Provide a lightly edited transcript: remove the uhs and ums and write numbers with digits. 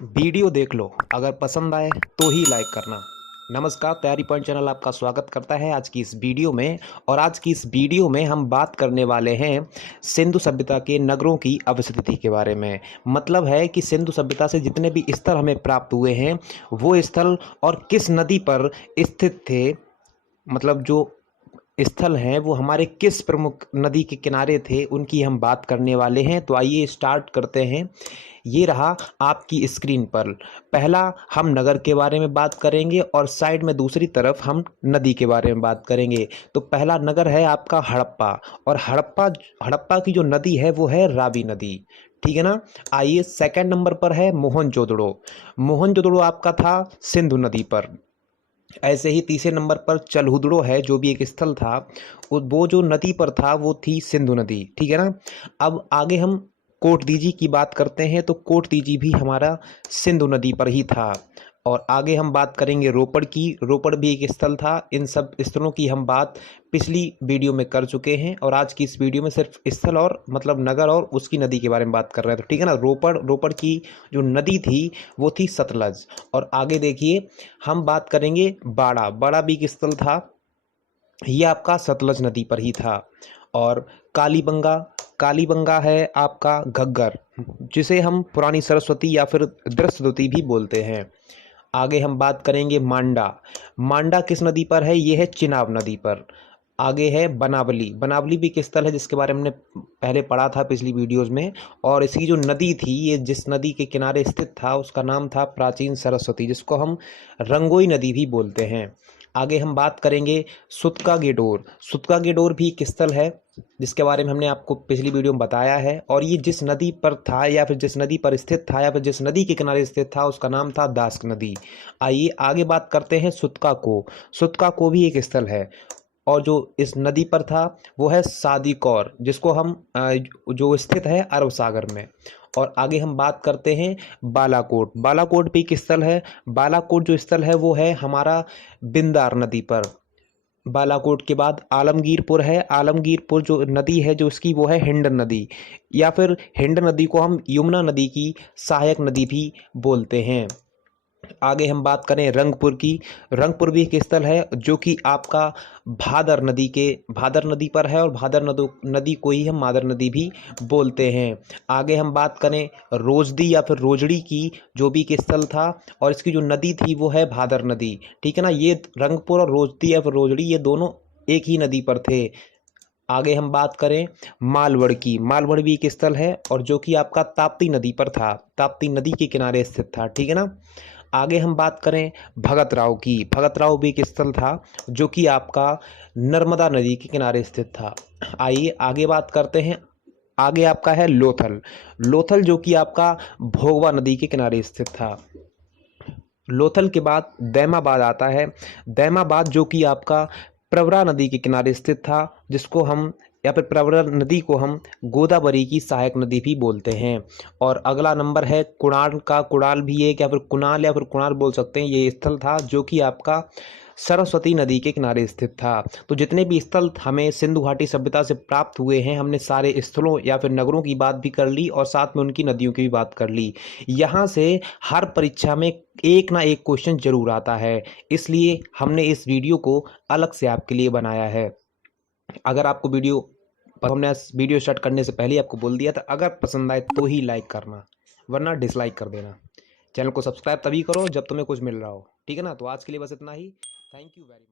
Video देख लो, अगर पसंद आए तो ही लाइक करना। नमस्कार, तैयारी पॉइंट चैनल आपका स्वागत करता है आज की इस वीडियो में। और आज की इस वीडियो में हम बात करने वाले हैं सिंधु सभ्यता के नगरों की अवस्थिति के बारे में। मतलब है कि सिंधु सभ्यता से जितने भी स्थल हमें प्राप्त हुए हैं वो स्थल और किस नदी पर स्थित थे, मतलब जो स्थल हैं वो हमारे किस प्रमुख नदी के किनारे थे, उनकी हम बात करने वाले हैं। तो आइए स्टार्ट करते हैं। ये रहा आपकी स्क्रीन पर। पहला हम नगर के बारे में बात करेंगे और साइड में दूसरी तरफ हम नदी के बारे में बात करेंगे। तो पहला नगर है आपका हड़प्पा। और हड़प्पा हड़प्पा की जो नदी है वो है रावी नदी। ठीक है ना। आइए सेकंड नंबर पर है मोहनजोदड़ो। मोहनजोदड़ो आपका था सिंधु नदी पर। ऐसे ही तीसरे नंबर पर चलहुदड़ो है, जो भी एक स्थल था, वो जो नदी पर था वो थी सिंधु नदी। ठीक है ना। अब आगे हम कोटदीजी की बात करते हैं, तो कोटदीजी भी हमारा सिंधु नदी पर ही था। और आगे हम बात करेंगे रोपड़ की। रोपड़ भी एक स्थल था। इन सब स्थलों की हम बात पिछली वीडियो में कर चुके हैं और आज की इस वीडियो में सिर्फ स्थल और मतलब नगर और उसकी नदी के बारे में बात कर रहे हैं। तो ठीक है ना। रोपड़ की जो नदी थी वो थी सतलज। और आगे देखिए हम बात करेंगे बाड़ा। बाड़ा भी एक स्थल था, ये आपका सतलज नदी पर ही था। और कालीबंगा। कालीबंगा है आपका घग्गर, जिसे हम पुरानी सरस्वती या फिर दृश्यवती भी बोलते हैं। आगे हम बात करेंगे मांडा। मांडा किस नदी पर है? ये है चिनाब नदी पर। आगे है बनावली। बनावली भी एक स्थल है जिसके बारे में हमने पहले पढ़ा था पिछली वीडियोस में। और इसकी जो नदी थी, ये जिस नदी के किनारे स्थित था उसका नाम था प्राचीन सरस्वती, जिसको हम रंगोई नदी भी बोलते हैं। आगे हम बात करेंगे सुतका गेडोर। सुतका गेडोर भी एक स्थल है जिसके बारे में हमने आपको पिछली वीडियो में बताया है। और ये जिस नदी पर था या फिर जिस नदी पर स्थित था या फिर जिस नदी के किनारे स्थित था उसका नाम था दास्क नदी। आइए आगे बात करते हैं सुतका को। सुतका को भी एक स्थल है और जो इस नदी पर था वो है सादी कौर, जिसको हम जो स्थित है अरब सागर में। और आगे हम बात करते हैं बालाकोट। बालाकोट भी एक स्थल है। बालाकोट जो स्थल है वो है हमारा बिंदार नदी पर। बालाकोट के बाद आलमगीरपुर है। आलमगीरपुर जो नदी है जो उसकी वो है हिंडन नदी, या फिर हिंड नदी को हम यमुना नदी की सहायक नदी भी बोलते हैं। आगे हम बात करें रंगपुर की। रंगपुर भी एक स्थल है जो कि आपका भादर नदी पर है और नदी को ही हम मादर नदी भी बोलते हैं। आगे हम बात करें रोजदी या फिर रोजड़ी की, जो भी एक स्थल था और इसकी जो नदी थी वो है भादर नदी। ठीक है ना। ये रंगपुर और रोजदी या फिर रोजड़ी ये दोनों एक ही नदी पर थे। आगे हम बात करें मालवड़ की। मालवड़ भी एक स्थल है और जो कि आपका ताप्ती नदी पर था, ताप्ती नदी के किनारे स्थित था। ठीक है ना। आगे हम बात करें भगत राव की। भगत राव भी एक स्थल था जो कि आपका नर्मदा नदी के किनारे स्थित था। आइए आगे बात करते हैं। आगे आपका है लोथल। लोथल जो कि आपका भोगवा नदी के किनारे स्थित था। लोथल के बाद दैमाबाद आता है। दैमाबाद जो कि आपका प्रवरा नदी के किनारे स्थित था, जिसको हम या फिर प्रवरा नदी को हम गोदावरी की सहायक नदी भी बोलते हैं। और अगला नंबर है कुणाल का। कुणाल भी एक या फिर कुणाल या फिर कुणाल बोल सकते हैं, ये स्थल था जो कि आपका सरस्वती नदी के किनारे स्थित था। तो जितने भी स्थल हमें सिंधु घाटी सभ्यता से प्राप्त हुए हैं, हमने सारे स्थलों या फिर नगरों की बात भी कर ली और साथ में उनकी नदियों की भी बात कर ली। यहाँ से हर परीक्षा में एक ना एक क्वेश्चन जरूर आता है, इसलिए हमने इस वीडियो को अलग से आपके लिए बनाया है। अगर आपको हमने वीडियो स्टार्ट करने से पहले ही आपको बोल दिया था, अगर पसंद आए तो ही लाइक करना, वरना डिसलाइक कर देना। चैनल को सब्सक्राइब तभी करो जब तुम्हें कुछ मिल रहा हो। ठीक है ना। तो आज के लिए बस इतना ही। Thank you very much.